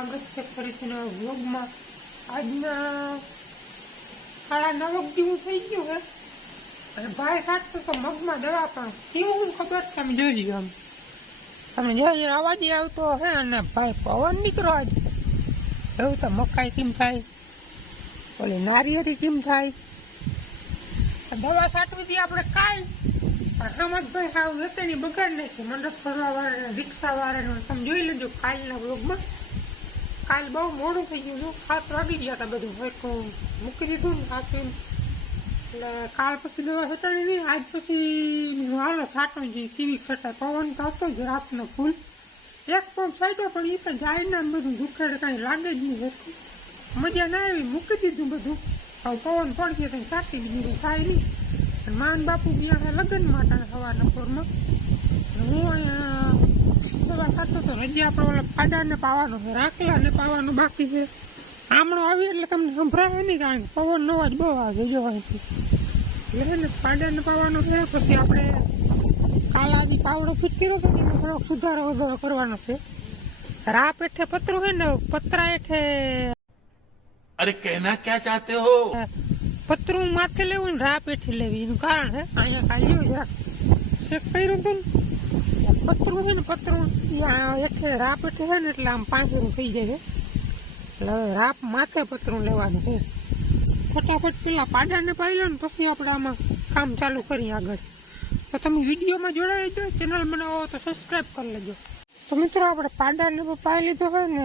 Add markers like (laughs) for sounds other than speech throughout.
સ્વાગત છે ફરીથી નવા વ્લોગમાં. આજના સાડા નવ જેવું થઈ ગયું હે. અને ભાઈ સાચતો તો મગમાં દવા પણ કેવું ખબર તમે જોઈ લીધું આમ. તમે જોઈએ અવાજ આવતો હે અને ભાઈ પવન નીકળો આજ. એવું તો મકાઈ કેમ થાય? ઓલી નારિયેળી કેમ થાય? દવા સાટવી હતી આપણે કાઈ રમતભાઈ સાવ વેતની બગાડ નાખી. મંડપ ફરવા વાળા રિક્ષા વાળા તમે જોઈ લેજો કાલના વ્લોગમાં. કાલ બહુ મોડું થઈ ગયું હતું. સાત વાગી ગયા હતા બધું. એક મૂકી દીધું ને પાછું એટલે કાલ પછી દવા છટાડી નહીં આજ પછી હાલો છાંટવી જઈ કેવી છટાય પવન તો હતો જ રાતનો ફૂલ. એક પગ સાઈડો પણ એ તો જાય ને બધું દુખેડ કાંઈ લાગે જ નહીં હરખું મજા ના આવી. મૂકી દીધું બધું. હવે પવન પડી ગયો કંઈ સાચી દીધું થાય નહીં. માન બાપુ ગયા લગ્ન માટે સવારના પોરમાં. હું અહીંયા તો હજી આપણે ઓલા પાડાને પાવાનું છે રાખલાને બાકી છે. આમણો આવી એટલે તમને સંભળાય નહીં કારણ કે પવનનો અવાજ બહુ આવે જો અહીંથી. એટલે ને પાડાને પાવાનું છે પછી આપણે કાલ પાવડો ફિટ કર્યો હતો એમાં સુધારો વધારો કરવાનો છે. રા પેઠે પતરું હોય ને પતરા હેઠે અરે કહેના ક્યાં ચાહતે હો? પતરું માથે લેવું ને રા પેઠી લેવી એનું કારણ છે અહીંયા કાઢ્યું જરાક ચેક કર્યું તું ને. પતરું છે ને, પતરું ઈ રાપ એટલે છે ને, એટલે આમ પાંજરું થઈ જાય છે. એટલે હવે રાપ માથે પતરું લેવાનું છે. ફટાફટ પેલા પાડાને પાઈ લો ને, પછી આપણે આમાં કામ ચાલુ કરીએ આગળ. તો તમે વિડીયોમાં જોડાઈ દો ચેનલ બનાવો તો સબસ્ક્રાઈબ કરી લેજો. તો મિત્રો, આપણે પાડાને પાઈ લીધો હોય ને,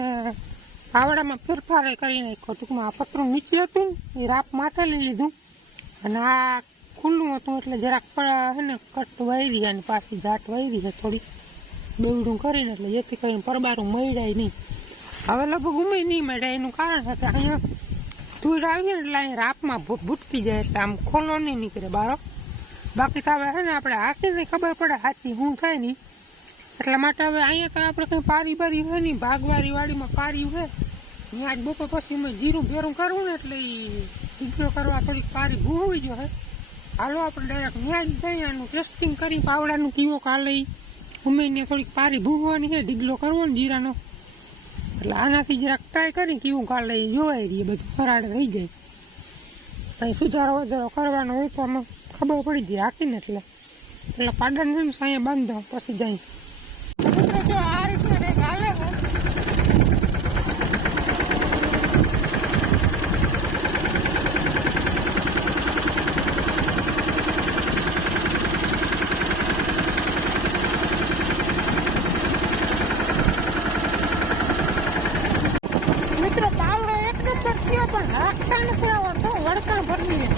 પાવડામાં ફેરફાર કરી નાખ્યો. ટૂંકમાં આ પતરું નીચે હતું, એ રાપ માથે લઈ લીધું. અને આ ખુલ્લું હતું, એટલે જરાક હે ને, કટ વાયરી અને પાછી જાટ વાયરી છે થોડી બેવડું કરીને એટલે જેથી કરીને પરબારું મળાય નહીં. હવે લગભગ ઉમે નહીં મળે, એનું કારણ છે કે અહીંયા ધૂળ આવીએ એટલે અહીંયા રાપમાં ભૂટકી જાય એટલે આમ ખોલો નહીં નીકળે બારો બાકી તો હવે હે ને આપણે હાથીને ખબર પડે હાથી શું થાય નહીં એટલા માટે હવે અહીંયા તો આપણે કંઈ પારી બારી હોય નહીં ભાગવારી વાડીમાં પારી હોય. અહીંયા આજ બપોર પછી મેં જીરું ભેરું કરવું ને એટલે એ કરવા થોડીક પારી ભૂવી જોઈએ હે. હાલો આપણે ડાયરેક્ટ ત્યાં જ જઈ આનું ટેસ્ટિંગ કરી, પાવડાનું કીવો કાલે ઈ થોડીક પારી ભૂવવાની છે ઢીગલો કરવો ને જીરાનો. એટલે આનાથી જરાક ટ્રાય કરી કેવું કાલે જોવાઈ રહીએ, બધું ફરાડ થઈ જાય. કંઈ સુધારો વધારો કરવાનો હોય તો આમાં ખબર પડી જાય હાકીને એટલે એટલે પાડાને સાંયે બાંધો, પછી જાય મિત્રો જો આ રીતના કંઈક હાલે છે મિત્રો પાવડો એક નંબર થયો પણ રાખતા નથી આવડતો વળતા ભરની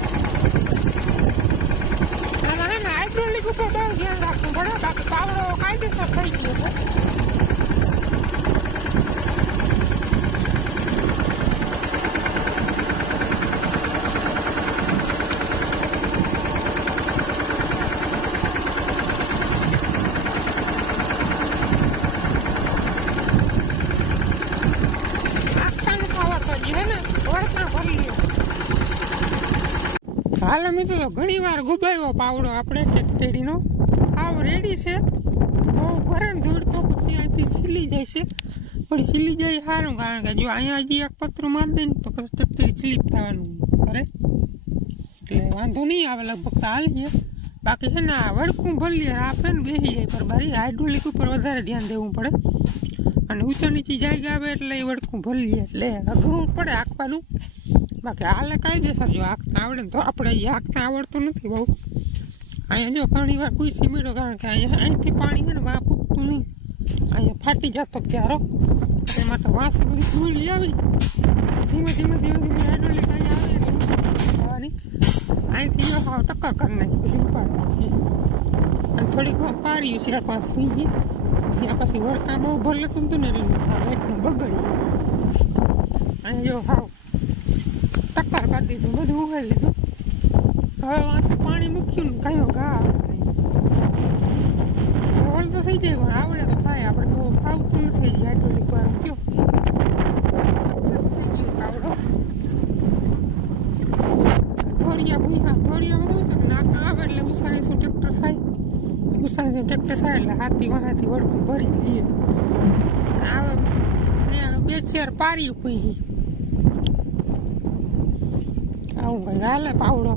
આમાં હે ને હાઇડ્રોલિક ઉપર બહુ ધ્યાન રાખવું પડે બાકી પાવડો કાયદેસર થઈ ગયો છે હાલ તો ઘણી વાર ગુબાયો પાવડો આપણે ટેકટેડીનો. આવ રેડી છે. ભરે ને તો પછી અહીંથી સીલી જાય છે. પણ સીલી જાય સારું કારણ કે જો અહીંયા હજી એક પતરું મારી દે ને તો પછી ટેકટેડી સ્લીપ થવાનું કરે એટલે વાંધો નહીં આવે, લગભગ તો હાલીએ બાકી છે ને આ વડકું ભરીએ આપે ને બેસી જાય પર બારી હાઇડ્રોલિક ઉપર વધારે ધ્યાન દેવું પડે. અને ઊંચા નીચી જાય આવે એટલે એ વડકું ભરીએ એટલે અઘરું પડે હાંકવાનું. બાકી હાલે કાયદેસર, જો હાંકતા આવડે ને તો આપણે એ હાંકતા આવડતું નથી બહુ. અહીંયા જો ઘણી વાર પૂછી મેળો કારણ કે અહીંયા અહીંથી પાણી છે ને વાં પૂગતું નહીં. અહીંયા ફાટી જતો ક્યારો. એ માટે વાસી બધી ધૂળી આવી. ધીમે ધીમે ધીમે ધીમે હાઇડ્રોલિક અહીંયા આવે એટલે અહીંથી હાવ ટક્કર કરી નાખી બધી ઉપાડ અને થોડીક વાર પારી સિરા પાસ થઈ ગઈ ત્યાં પછી વળતા બહુ ભર લેતું હતું ને એટલે બગડી અહીં જો હાવ ટક્કર કરી દીધું, બધું ઉગાડી લીધું. હવે વાંચું પાણી મૂક્યું ને કયો ઘા. આવે નહીં ઓલ તો થઈ જાય પણ આવડે તો થાય. આપણે બહુ ફાવતું નથી હાઇડ્રોલિક વાર કયો? સક્સેસ થઈ ગયો આવડો ધોરિયા ભૂયા ધોરિયામાં શું છે નાકા આવે એટલે ઉસાણી શું ટ્રેક્ટર થાય. ઉસાણી ટ્રેક્ટર થાય એટલે હાથી વાહાથી વળકું ભરી લઈએ આવે બે ચાર પારી કોઈ આવું ભાઈ, હાલે પાવડો.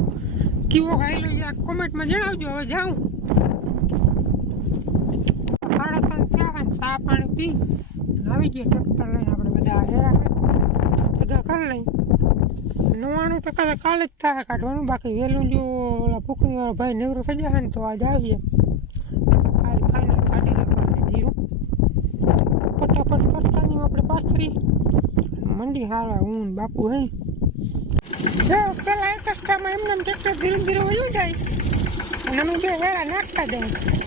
કેવો આ કોમેન્ટમાં જણાવજો, હવે જાઉં સાડા ત્રણ થયા છે ને પાણી આવી ગયા ટ્રેક્ટર લઈને આપણે બધા હેરા ભેગા કરી લઈ. નવાણું ટકા તો કાલે જ થાય. કાઢવાનું બાકી વહેલું જો ઓલા ફૂકણી વાળો ભાઈ નિવૃત્ત થઈ જાય ને તો આજ આવીએ. કાલ ફાઇનલ કાઢી નાખવાનું જીરું ફટાફટ કરતા નહીં આપણે પાથરી. મંડી હારા હું બાપુ હે. પેલા એક રસ્તામાં એમને એમ ટ્રેક્ટર ધીરે ધીરે વયું જાય. અને અમે બે હેરા નાખતા જાય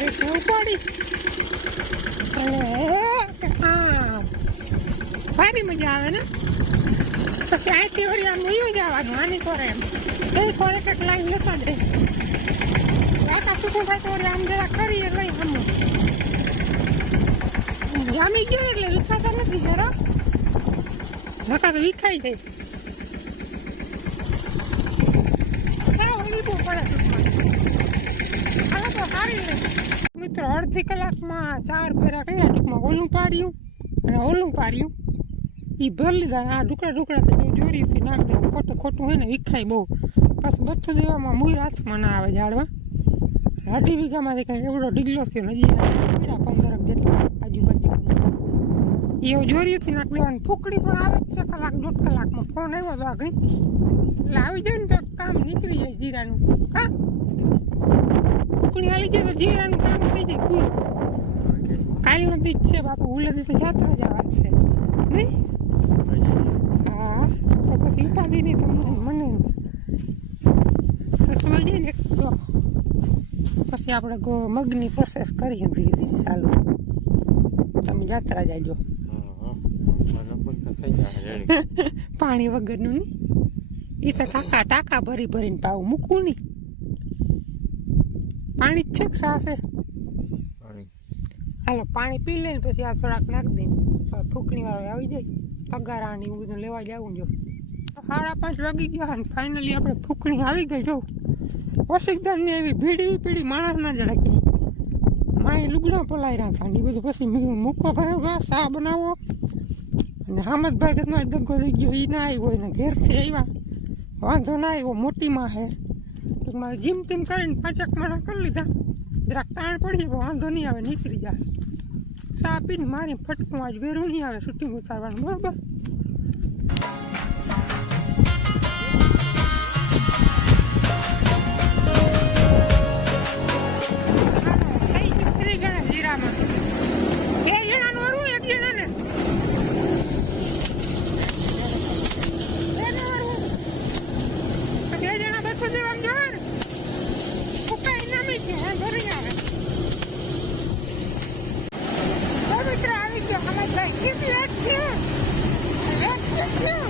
મારી તો ઉપાડી ભારી મજા આવે ને? પછી અહીંથી વળી આમ વયું જવાનું, આની કોરે એમ. એ કોરે લાઈન લેતા જ રહે થાય તો આમ જરા કરીએ લઈ આમ જામી ગયો એટલે વિખાતા નથી જરા. નકા તો વિખાઈ જાય કેવો લીંબુ પડે ટૂંકમાં. હાલો તો મિત્રો, અડધી કલાકમાં ચાર ફેરા કર્યા ટૂંકમાં ઓલું પાડ્યું અને ઓલું પાડ્યું. એ ભરી લીધા આ ઢુકડા ઢુકડા તો જોરીથી નાખ દે ખોટું ખોટું હોય ને વિખાય બહુ. બસ બધું દેવામાં મૂર હાથમાં ના આવે ઝાડવા. અઢી વીઘામાંથી કાંઈ એવડો ઢીગલો થયો નજીક પીડા પંદરક આજુબાજુ. એવું જોરીથી નાખ દેવાનું ફૂકડી પણ આવે છે કલાક, દોઢ કલાકમાં. ફોન આવ્યો તો આગળ. એટલે આવી જાય ને તો કામ નીકળી જાય જીરાનું. હા? ફૂકડી આવી જાય તો જીરાનું કામ થઈ જાય પૂરું કાલ નથી જ છે બાપુ ઉલે દિવસે જાત્રા જવા છે. નહીં? હા તો પછી ઉપાધિ નહીં તમને મને રસોઈ જઈને એક જો. પછી આપણે મગની પ્રોસેસ કરીએ ધીરે ધીરે ચાલુ. તમે જાત્રા જાજો (laughs) પાણી વગરનું નહીં. એ તો ટાંકા ટાકા ભરી ભરીને પાવું મૂકવું નહીં. પાણી છે કે સાસે હાલો પાણી પી લઈને પછી આ થોડાક નાખી દઈને ફૂકણી વાળો આવી જાય. પગારા ને એવું બધું લેવા જવું જો. સાડા પાંચ વાગી ગયા અને ફાઇનલી આપણે ફૂકણી આવી ગઈ જો. ને એવી ભીડી પીડી માણસ ના જડકી માય લુગડા પલાઈ હતા ને બધું પછી મૂકો ભાઈ ગયો સા બનાવો. અને હામદભાઈ કે દગો થઈ ગયો એ ના આવ્યો એને ઘેરથી આવ્યા. વાંધો ના આવ્યો મોટીમાં હે. તો મારે જીમ ટીમ કરીને પાંચેક માણા કરી લીધા. જરાક તાણ પડી પણ વાંધો નહીં આવે, નીકળી જાય. ચા પીને મારી ફટકું, આજ વેરું નહીં આવે, શૂટિંગ ઉતારવાનું, બરોબર? Keep left here. Left, left here.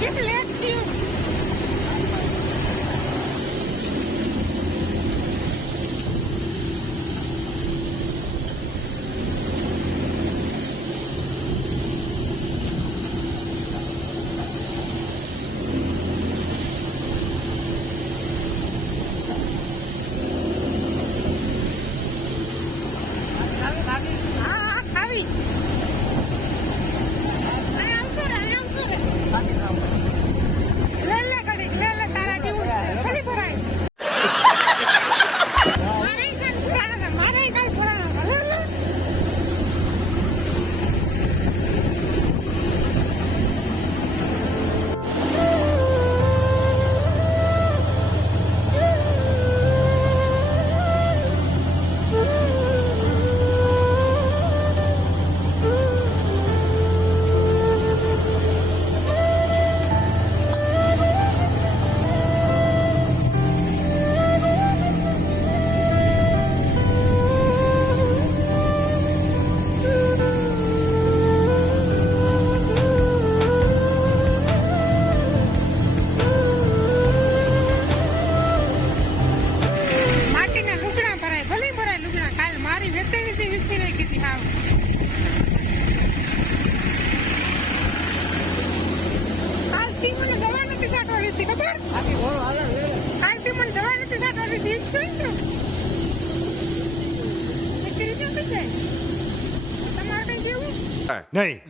Keep left. આલતી મને દવા નથી સાટવાની હતી ખબર? આલતી મને દવા જેવું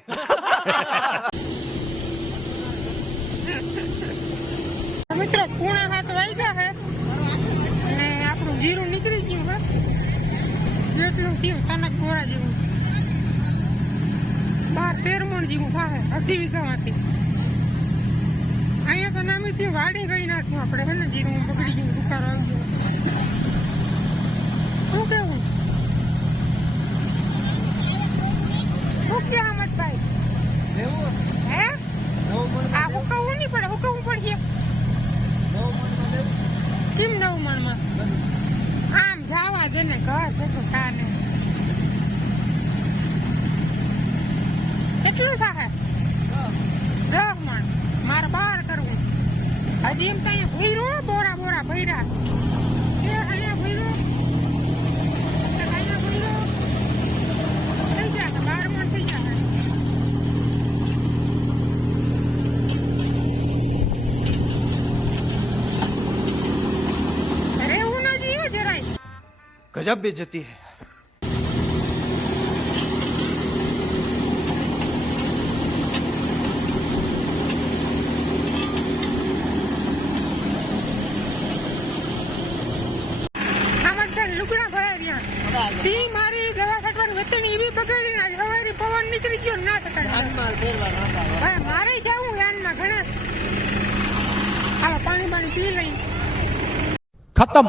મિત્રો પૂણા હાથ વાગ્યા હે. અને આપણું જીરું નીકળી ગયું હે. જેટલું થયું તનક ગોરા જેવું. બાર તેર મણ જેવું થાય અઢી વીઘામાંથી. અહીંયા તો નામીથી વાડી ગઈ નાખ્યું આપણે હે ને જીરું બગડી ગયું દુકારો આવી ગયો. શું કેવું? શું કે અહમદભાઈ હે? આ હુકવવું નહીં પડે હુકવવું પડશે કેમ નવ મણમાં આમ જાવા દે ને ઘર ભેગું થાને કેટલું થાય દસ મણ મારે બાર કરવું હજી એમ તો અહીંયા ભર્યું બોરા બોરા ભર્યા એક અહીંયા ભર્યું એક અહીંયા ભર્યું થઈ જશે બાર મણ થઈ જશે રહેવું ન જોઈએ જરાય ગજબ બેજતી હે આમાં લુગડા ભરાય રહ્યા. તી મારી દવા છાંટવાની વચ્ચેની એવી બગાડીને આજ સવારે પવન નીકળી ગયો ના હા મારે જવું યાનમાં ઘણા. આવા પાણી પાણી પી લઈ. ખતમ